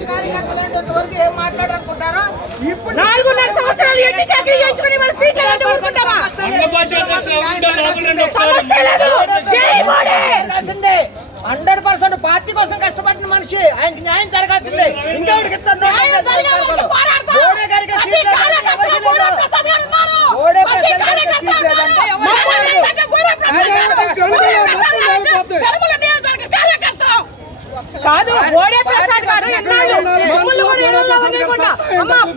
తెలుగుదేశం కార్యకర్తలు అంటే ఇంతవరకు ఏం మాట్లాడాలనుకుంటారో ఇప్పుడు నాలుగున్నర సంవత్సరాలు ఎట్టి చాకరీ చేయించుకుని వాళ్ళ సీట్లు అంటే ఊరుకుంటామా సమస్య లేదు జై మోడీ! హండ్రెడ్ పర్సెంట్ పార్టీ కోసం కష్టపడిన మనిషి ఆయనకి న్యాయం జరగాల్సిందే. ఇంకెవరికి ఇస్తారు నోట్ న్యాయం జరిగే వరకు పోరాడతాం. మోడీ గారికి ప్రతి సీట్ లేదంటే కార్యకర్త ఎవరికి బూర లేదు. ప్రసాద్ గారు ఉన్నారు. మోడీ ప్రతి ప్రసాద్ గారికి కార్యకర్త సీట్ లేదంటే ఉన్నారు. ఎవరికి మమ్మల్ని లేదు. ఏంటంటే బూర ప్రసాద్ గారు. బూర ప్రసాద్ గారు పెరుమల నియోజకవర్గ కార్యకర్త. కాదు ఓడే ప్రసాద్ గారు ఎన్నాళ్ళు మమ్మల్ని కూడా ఎన్నో వదిలేకుండా అమ్మ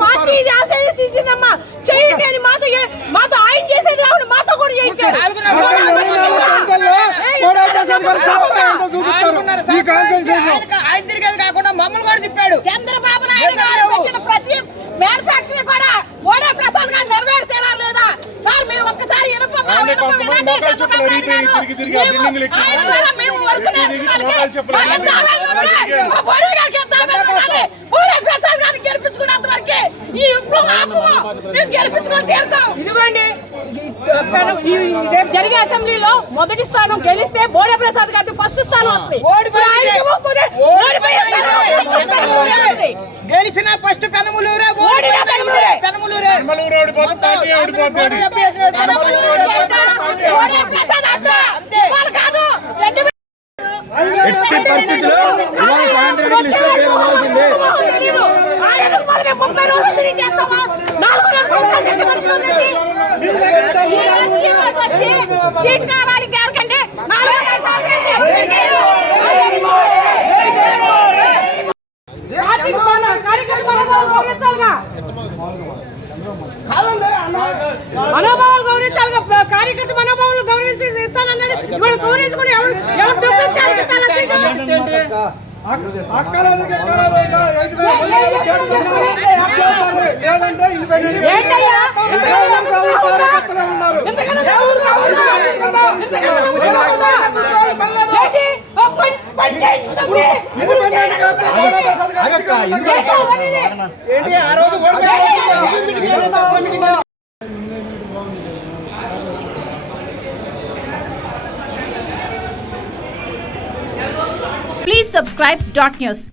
పార్టీ ఇది ఆశయిస్తుందమ్మా చేయండి అని మాతో మాతో ఆయన చేసేది మాతో కూడా చేయించారు. ఆయన- తిరిగేది కాకుండా మమ్మల్ని కూడా తిప్పాడు. చంద్రబాబు నాయుడు ప్రతి మ్యానుఫాక్చరింగ్ కూడా ఓడే ప్రసాద్ గారు నెరవేర్చారా లేదా? సార్ మీరు ఒక్కసారి వినపమ్మా, ఆయన ఈ విప్లవం ఆపము. మేము గెలిపించుకొని తీరుతాం. ఇదిగోండి రేపు జరిగే అసెంబ్లీలో మొదటి స్థానం గెలిస్తే బోడే ప్రసాద్ గారికి ఫస్ట్ స్థానం వస్తుంది. గెలిచిన ఫస్ట్ కాదు. ఎట్టి పరిస్థితుల్లో ఇవాళ సాయంత్రానికి లిస్టులో మేము ముప్పై రోజులు తిరిగి చేస్తామా? నాలుగు సంవత్సరాలు చేసే మనుషులు వచ్చి సీట్ కావాలి గారికంటే నాలుగున్నర మనోభావాలు గౌరవించాలి కార్యకర్త మనోభావాలు గౌరవించి ఇస్తానన్నది ఇవాళ గౌరవించుకుని ఎవరు ఎవరు అక్కలేదు ఎక్కలేదు ఇక ఎదురు ఎదురు చేతులున్నారు. ఏదంటే ఇండిపెండెంట్ ఏంటయ్యా? కేవలం కాదు కార్యకర్తలే ఉన్నారు ఎంతకన్నా ఎవరు కావాలి? ఎంతకన్నా ఏంటి? ఓ పని పని చేయించుకుందాంలే. ఇండిపెండెంట్ కాదు బోడే ప్రసాద్ గారు ఆగక్క, ఎందుకు చేస్తావు పని? ఏంటి ఆ రోజు ఓడిపోయింది Please subscribe Dot News.